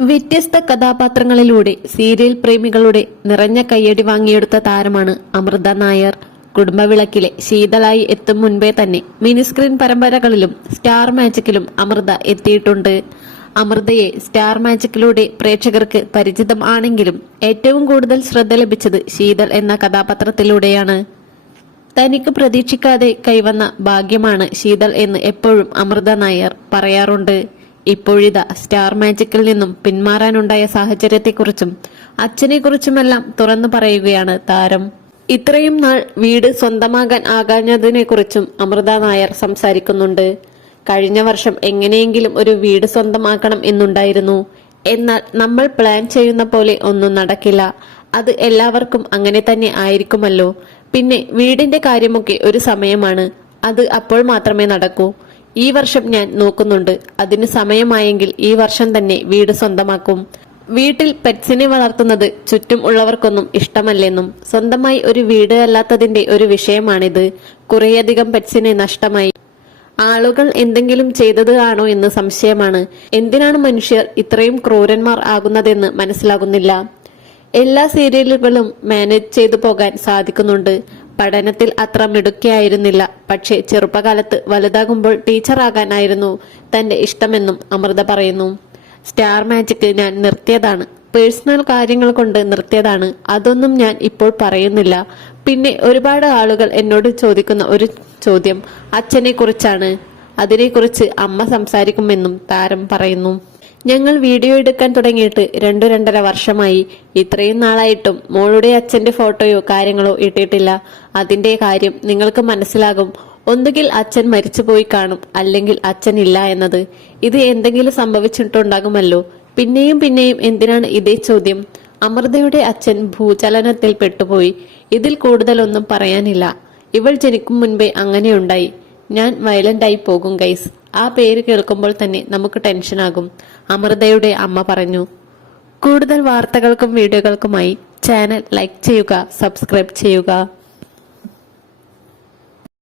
വ്യത്യസ്ത കഥാപാത്രങ്ങളിലൂടെ സീരിയൽ പ്രേമികളുടെ നിറഞ്ഞ കയ്യടി വാങ്ങിയെടുത്ത താരമാണ് അമൃത നായർ. കുടുംബവിളക്കിലെ ശീതളായി എത്തും മുൻപേ തന്നെ മിനിസ്ക്രീൻ പരമ്പരകളിലും സ്റ്റാർ മാജിക്കിലും അമൃത എത്തിയിട്ടുണ്ട്. അമൃതയെ സ്റ്റാർ മാജിക്കിലൂടെ പ്രേക്ഷകർക്ക് പരിചിതം ആണെങ്കിലും ഏറ്റവും കൂടുതൽ ശ്രദ്ധ ലഭിച്ചത് ശീതൾ എന്ന കഥാപാത്രത്തിലൂടെയാണ്. തനിക്ക് പ്രതീക്ഷിക്കാതെ കൈവന്ന ഭാഗ്യമാണ് ശീതൾ എന്ന് എപ്പോഴും അമൃത നായർ പറയാറുണ്ട്. ഇപ്പോഴിതാ സ്റ്റാർ മാജിക്കിൽ നിന്നും പിന്മാറാനുണ്ടായ സാഹചര്യത്തെക്കുറിച്ചും അച്ഛനെക്കുറിച്ചുമെല്ലാം തുറന്നു പറയുകയാണ് താരം. ഇത്രയും നാൾ വീട് സ്വന്തമാകാൻ ആകാഞ്ഞതിനെക്കുറിച്ചും അമൃത നായർ സംസാരിക്കുന്നുണ്ട്. കഴിഞ്ഞ വർഷം എങ്ങനെയെങ്കിലും ഒരു വീട് സ്വന്തമാക്കണം എന്നുണ്ടായിരുന്നു. എന്നാൽ നമ്മൾ പ്ലാൻ ചെയ്യുന്ന പോലെ ഒന്നും നടക്കില്ല. അത് എല്ലാവർക്കും അങ്ങനെ തന്നെ ആയിരിക്കുമല്ലോ. പിന്നെ വീടിന്റെ കാര്യമൊക്കെ ഒരു സമയമാണ്. അത് അപ്പോൾ മാത്രമേ നടക്കൂ. ഈ വർഷം ഞാൻ നോക്കുന്നുണ്ട്. അതിന് സമയമായെങ്കിൽ ഈ വർഷം തന്നെ വീട് സ്വന്തമാക്കും. വീട്ടിൽ പെറ്റ്സിനെ വളർത്തുന്നത് ചുറ്റും ഉള്ളവർക്കൊന്നും ഇഷ്ടമല്ലെന്നും സ്വന്തമായി ഒരു വീട് അല്ലാത്തതിന്റെ ഒരു വിഷയമാണിത്. കുറേയധികം പെറ്റ്സിനെ നഷ്ടമായി. ആളുകൾ എന്തെങ്കിലും ചെയ്തത് ആണോ എന്ന് സംശയമാണ്. എന്തിനാണ് മനുഷ്യർ ഇത്രയും ക്രൂരന്മാർ ആകുന്നതെന്ന് മനസ്സിലാകുന്നില്ല. എല്ലാ സീരിയലുകളും മാനേജ് ചെയ്തു പോകാൻ സാധിക്കുന്നുണ്ട്. പഠനത്തിൽ അത്ര മിടുക്കിയായിരുന്നില്ല. പക്ഷേ ചെറുപ്പകാലത്ത് വലുതാകുമ്പോൾ ടീച്ചറാകാനായിരുന്നു തന്റെ ഇഷ്ടമെന്നും അമൃത പറയുന്നു. സ്റ്റാർ മാജിക് ഞാൻ നിർത്തിയതാണ്. പേഴ്സണൽ കാര്യങ്ങൾ കൊണ്ട് നിർത്തിയതാണ്. അതൊന്നും ഞാൻ ഇപ്പോൾ പറയുന്നില്ല. പിന്നെ ഒരുപാട് ആളുകൾ എന്നോട് ചോദിക്കുന്ന ഒരു ചോദ്യം അച്ഛനെ കുറിച്ചാണ് അതിനെക്കുറിച്ച് അമ്മ സംസാരിക്കുമെന്നും താരം പറയുന്നു. ഞങ്ങൾ വീഡിയോ എടുക്കാൻ തുടങ്ങിയിട്ട് രണ്ടു രണ്ടര വർഷമായി. ഇത്രയും നാളായിട്ടും മോളുടെ അച്ഛന്റെ ഫോട്ടോയോ കാര്യങ്ങളോ ഇട്ടിട്ടില്ല. അതിന്റെ കാര്യം നിങ്ങൾക്ക് മനസ്സിലാകും. ഒന്നുകിൽ അച്ഛൻ മരിച്ചുപോയി കാണും അല്ലെങ്കിൽ അച്ഛൻ ഇല്ല എന്നത്. ഇത് എന്തെങ്കിലും സംഭവിച്ചിട്ടുണ്ടാകുമല്ലോ. പിന്നെയും പിന്നെയും എന്തിനാണ് ഇതേ ചോദ്യം? അമൃതയുടെ അച്ഛൻ ഭൂചലനത്തിൽ പെട്ടുപോയി. ഇതിൽ കൂടുതലൊന്നും പറയാനില്ല. ഇവൾ ജനിക്കും മുൻപേ അങ്ങനെയുണ്ടായി. ഞാൻ വയലന്റായി പോകും ഗൈസ് ആ പേര് കേൾക്കുമ്പോൾ തന്നെ നമുക്ക് ടെൻഷനാകും അമൃതയുടെ അമ്മ പറഞ്ഞു കൂടുതൽ വാർത്തകൾക്കും വീഡിയോകൾക്കുമായി ചാനൽ ലൈക്ക് ചെയ്യുക സബ്സ്ക്രൈബ് ചെയ്യുക.